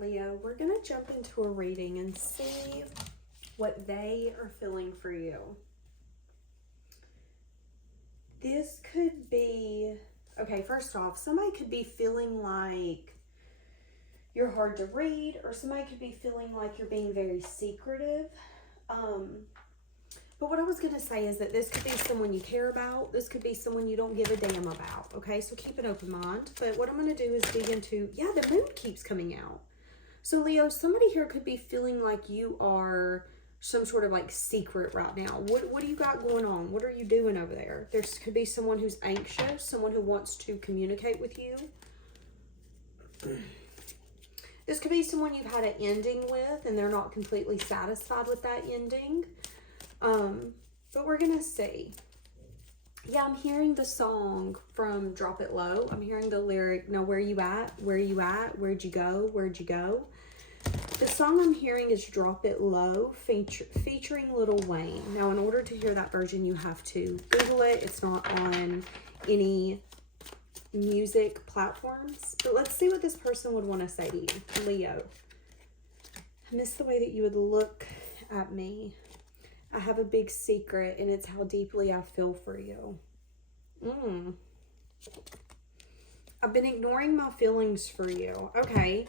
Leo, we're going to jump into a reading and see what they are feeling for you. This could be, okay, first off, somebody could be feeling like you're hard to read, or somebody could be feeling like you're being very secretive. But what I was going to say is that this could be someone you care about. This could be someone you don't give a damn about, okay? So keep an open mind. But what I'm going to do is dig into, the moon keeps coming out. So Leo, somebody here could be feeling like you are some sort of like secret right now. What do you got going on? What are you doing over there? There could be someone who's anxious, someone who wants to communicate with you. This could be someone you've had an ending with and they're not completely satisfied with that ending. But we're gonna see. Yeah, I'm hearing the song from Drop It Low. I'm hearing the lyric, no, where you at? Where you at? Where'd you go? Where'd you go? The song I'm hearing is Drop It Low, featuring Lil Wayne. Now, in order to hear that version, you have to Google it. It's not on any music platforms. But let's see what this person would want to say to you. Leo, I miss the way that you would look at me. I have a big secret, and it's how deeply I feel for you. I've been ignoring my feelings for you. Okay.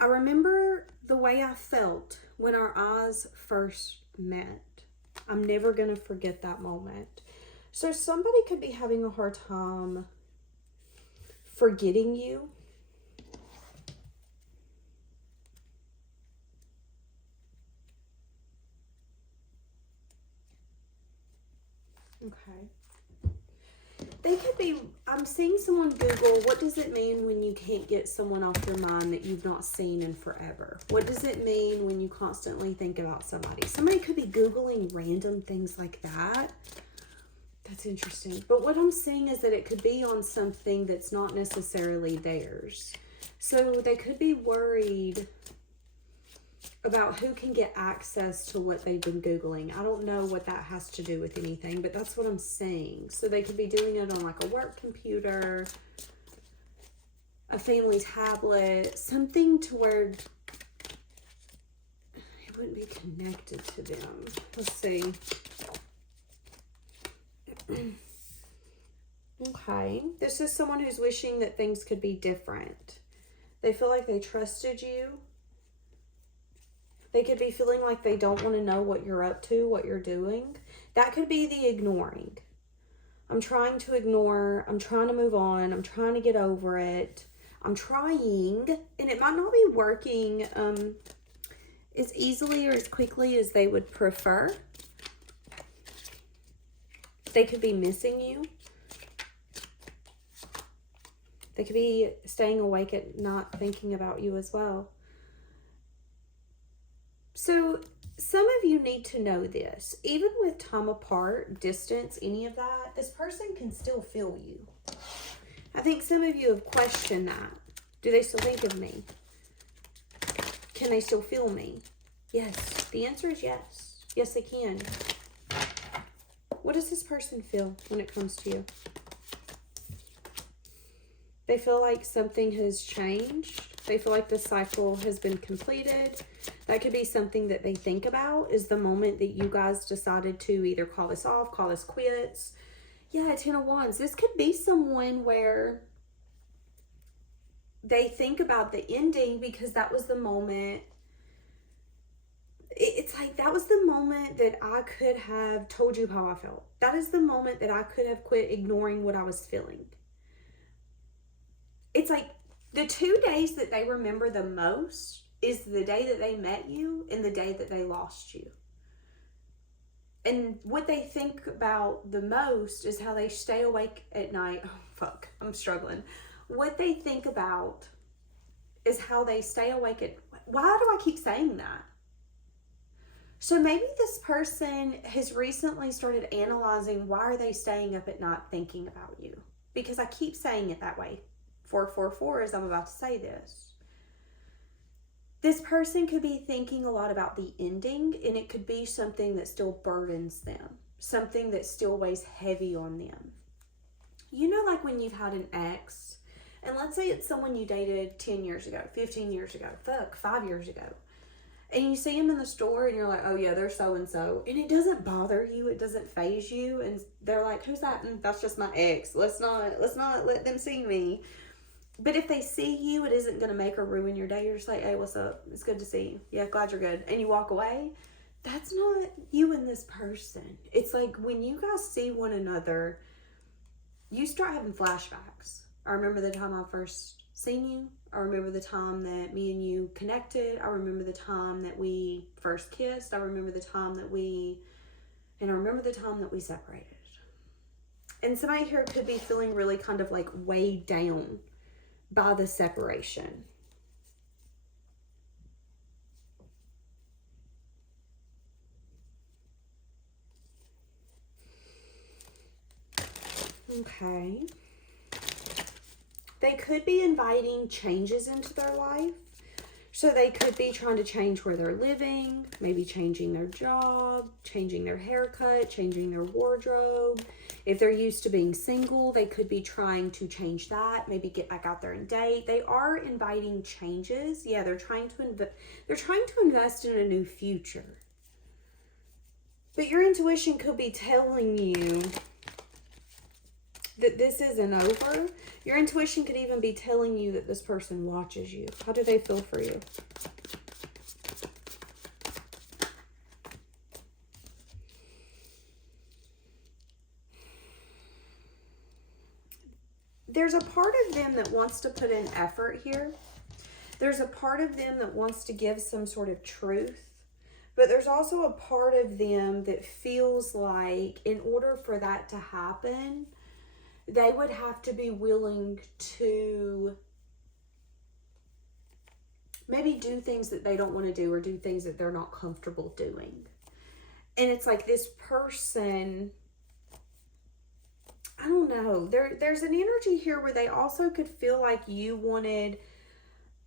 I remember the way I felt when our eyes first met. I'm never going to forget that moment. So somebody could be having a hard time forgetting you. Okay. They could be, I'm seeing someone Google, what does it mean when you can't get someone off your mind that you've not seen in forever? What does it mean when you constantly think about somebody? Somebody could be Googling random things like that. That's interesting. But what I'm seeing is that it could be on something that's not necessarily theirs. So they could be worried about who can get access to what they've been Googling. I don't know what that has to do with anything, but that's what I'm saying. So they could be doing it on like a work computer, a family tablet, something to where it wouldn't be connected to them. Let's see. Okay. This is someone who's wishing that things could be different. They feel like they trusted you. They could be feeling like they don't want to know what you're up to, what you're doing. That could be the ignoring. I'm trying to ignore. I'm trying to move on. I'm trying to get over it. I'm trying. And it might not be working as easily or as quickly as they would prefer. They could be missing you. They could be staying awake at night thinking about you as well. So some of you need to know this. Even with time apart, distance, any of that, this person can still feel you. I think some of you have questioned that. Do they still think of me? Can they still feel me? Yes. The answer is yes. Yes, they can. What does this person feel when it comes to you? They feel like something has changed. They feel like the cycle has been completed. That could be something that they think about is the moment that you guys decided to either call this off, call this quits. Yeah, 10 of Wands. This could be someone where they think about the ending because that was the moment. It's like that was the moment that I could have told you how I felt. That is the moment that I could have quit ignoring what I was feeling. It's like the 2 days that they remember the most is the day that they met you and the day that they lost you. And what they think about the most is how they stay awake at night. Oh, fuck, I'm struggling. What they think about is how they stay awake at... Why do I keep saying that? So maybe this person has recently started analyzing why are they staying up at night thinking about you? Because I keep saying it that way. 444 as I'm about to say this. This person could be thinking a lot about the ending, and it could be something that still burdens them, something that still weighs heavy on them. You know, like when you've had an ex And let's say it's someone you dated 10 years ago, 15 years ago, 5 years ago. And you see them in the store and you're like, oh yeah, they're so-and-so. And it doesn't bother you. It doesn't faze you. And they're like, who's that? And that's just my ex. Let's not let them see me. But if they see you, it isn't going to make or ruin your day. You're just like, hey, what's up? It's good to see you. Yeah, glad you're good. And you walk away. That's not you and this person. It's like when you guys see one another, you start having flashbacks. I remember the time I first seen you. I remember the time that me and you connected. I remember the time that we first kissed. I remember the time that we separated. And somebody here could be feeling really kind of like weighed down by the separation. Okay. They could be inviting changes into their life. So they could be trying to change where they're living, maybe changing their job, changing their haircut, changing their wardrobe. If they're used to being single, they could be trying to change that, maybe get back out there and date. They are inviting changes. Yeah, they're trying to invest in a new future. But your intuition could be telling you that this isn't over. Your intuition could even be telling you that this person watches you. How do they feel for you? There's a part of them that wants to put in effort here. There's a part of them that wants to give some sort of truth. But there's also a part of them that feels like in order for that to happen, they would have to be willing to maybe do things that they don't want to do or do things that they're not comfortable doing. And it's like this person, I don't know, there's an energy here where they also could feel like you wanted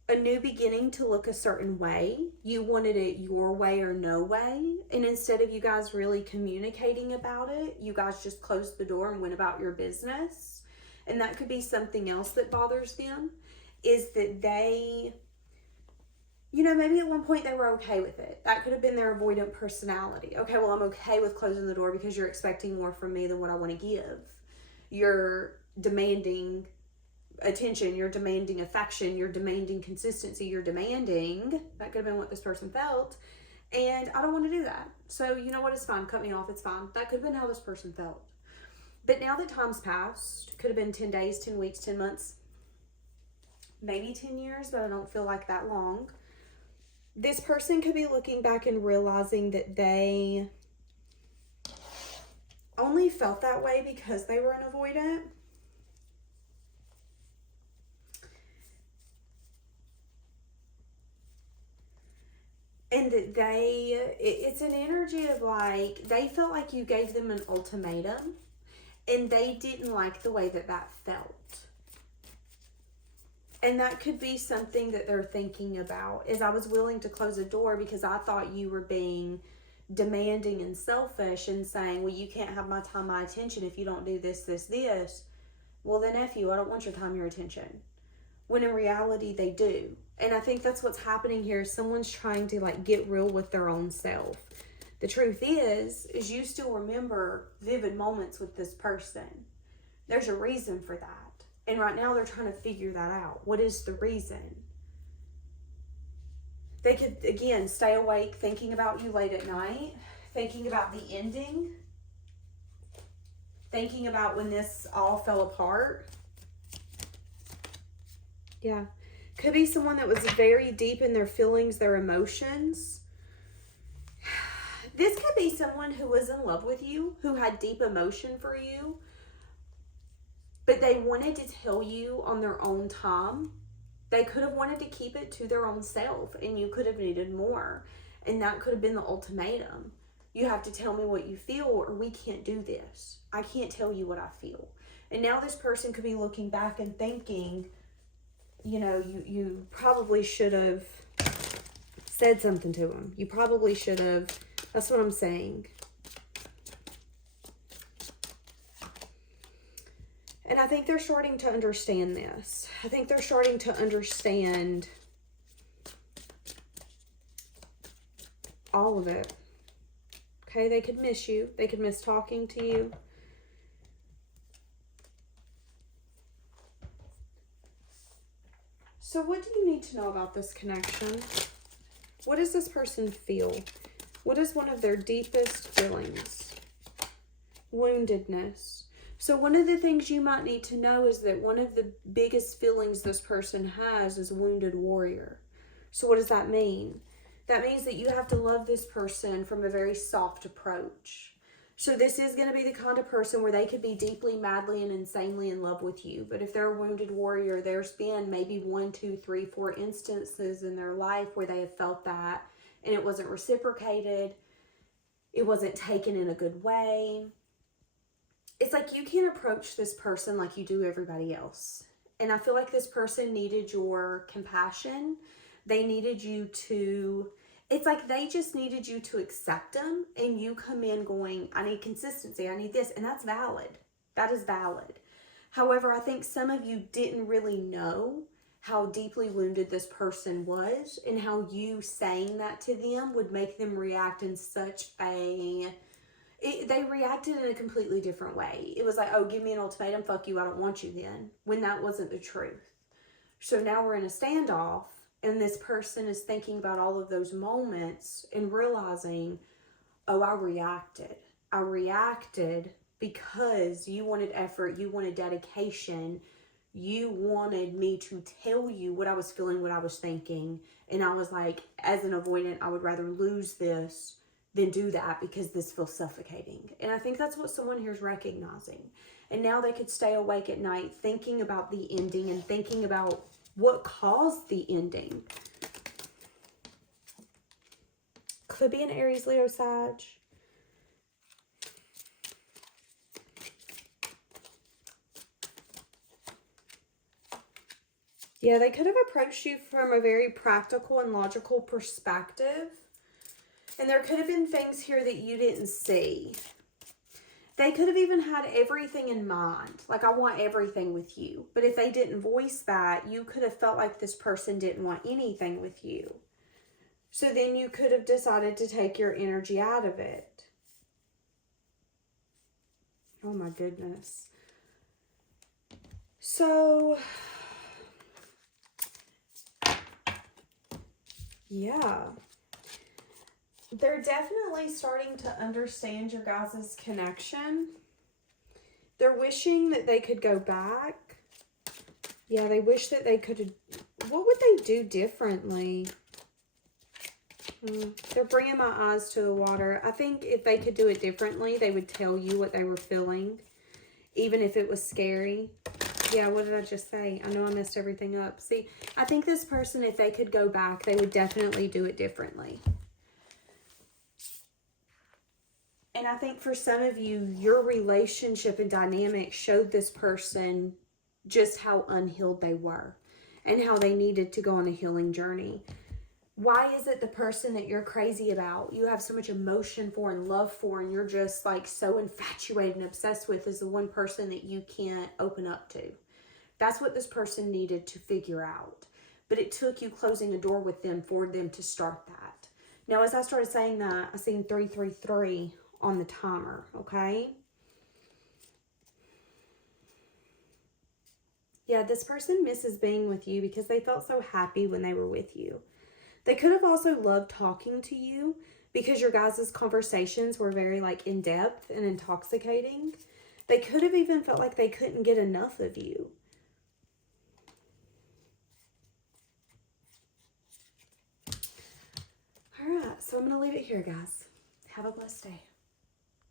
a new beginning to look a certain way. You wanted it your way or no way. And instead of you guys really communicating about it, you guys just closed the door and went about your business. And that could be something else that bothers them, is that they, you know, maybe at one point they were okay with it. That could have been their avoidant personality. Okay, well, I'm okay with closing the door because you're expecting more from me than what I want to give. You're demanding attention, you're demanding affection, you're demanding consistency, you're demanding, that could have been what this person felt, and I don't want to do that. So you know what, it's fine, cut me off, it's fine. That could have been how this person felt. But now that time's passed, could have been 10 days, 10 weeks, 10 months, maybe 10 years, but I don't feel like that long. This person could be looking back and realizing that they only felt that way because they were an avoidant. And that it's an energy of like, they felt like you gave them an ultimatum and they didn't like the way that felt. And that could be something that they're thinking about, is I was willing to close a door because I thought you were being demanding and selfish and saying, well, you can't have my time, my attention if you don't do this, this, this. Well, then F you, I don't want your time, your attention. When in reality, they do. And I think that's what's happening here. Someone's trying to like get real with their own self. The truth is you still remember vivid moments with this person. There's a reason for that. And right now they're trying to figure that out. What is the reason? They could, again, stay awake thinking about you late at night, thinking about the ending, thinking about when this all fell apart. Yeah. Could be someone that was very deep in their feelings, their emotions. This could be someone who was in love with you, who had deep emotion for you, but they wanted to tell you on their own time. They could have wanted to keep it to their own self, and you could have needed more. And that could have been the ultimatum. You have to tell me what you feel, or we can't do this. I can't tell you what I feel. And now this person could be looking back and thinking, you know, you probably should have said something to him. You probably should have. That's what I'm saying. And I think they're starting to understand this. I think they're starting to understand all of it. Okay, they could miss you. They could miss talking to you. So what do you need to know about this connection? What does this person feel? What is one of their deepest feelings? Woundedness. So one of the things you might need to know is that one of the biggest feelings this person has is wounded warrior. So what does that mean? That means that you have to love this person from a very soft approach. So this is going to be the kind of person where they could be deeply, madly, and insanely in love with you. But if they're a wounded warrior, there's been maybe 1, 2, 3, 4 instances in their life where they have felt that and it wasn't reciprocated. It wasn't taken in a good way. It's like you can't approach this person like you do everybody else. And I feel like this person needed your compassion. They needed you to... It's like they just needed you to accept them, and you come in going, I need consistency, I need this, and that's valid. That is valid. However, I think some of you didn't really know how deeply wounded this person was, and how you saying that to them would make them react in such a... they reacted in a completely different way. It was like, oh, give me an ultimatum, fuck you, I don't want you then, when that wasn't the truth. So now we're in a standoff, and this person is thinking about all of those moments and realizing, oh, I reacted. I reacted because you wanted effort, you wanted dedication, you wanted me to tell you what I was feeling, what I was thinking. And I was like, as an avoidant, I would rather lose this than do that because this feels suffocating. And I think that's what someone here is recognizing. And now they could stay awake at night thinking about the ending and thinking about what caused the ending. Could be an Aries, Leo, Sag. Yeah, they could have approached you from a very practical and logical perspective. And there could have been things here that you didn't see. They could have even had everything in mind. Like, I want everything with you. But if they didn't voice that, you could have felt like this person didn't want anything with you. So then you could have decided to take your energy out of it. Oh my goodness. So, yeah. They're definitely starting to understand your guys' connection. They're wishing that they could go back. Yeah, they wish that they could... What would they do differently? They're bringing my eyes to the water. I think if they could do it differently, they would tell you what they were feeling, even if it was scary. Yeah, what did I just say? I know I messed everything up. See, I think this person, if they could go back, they would definitely do it differently. And I think for some of you, your relationship and dynamic showed this person just how unhealed they were and how they needed to go on a healing journey. Why is it the person that you're crazy about, you have so much emotion for and love for, and you're just like so infatuated and obsessed with, is the one person that you can't open up to? That's what this person needed to figure out. But it took you closing a door with them for them to start that. Now, as I started saying that, I seen 333 on the timer, okay? Yeah, this person misses being with you because they felt so happy when they were with you. They could have also loved talking to you because your guys' conversations were very like in-depth and intoxicating. They could have even felt like they couldn't get enough of you. All right, so I'm going to leave it here, guys. Have a blessed day.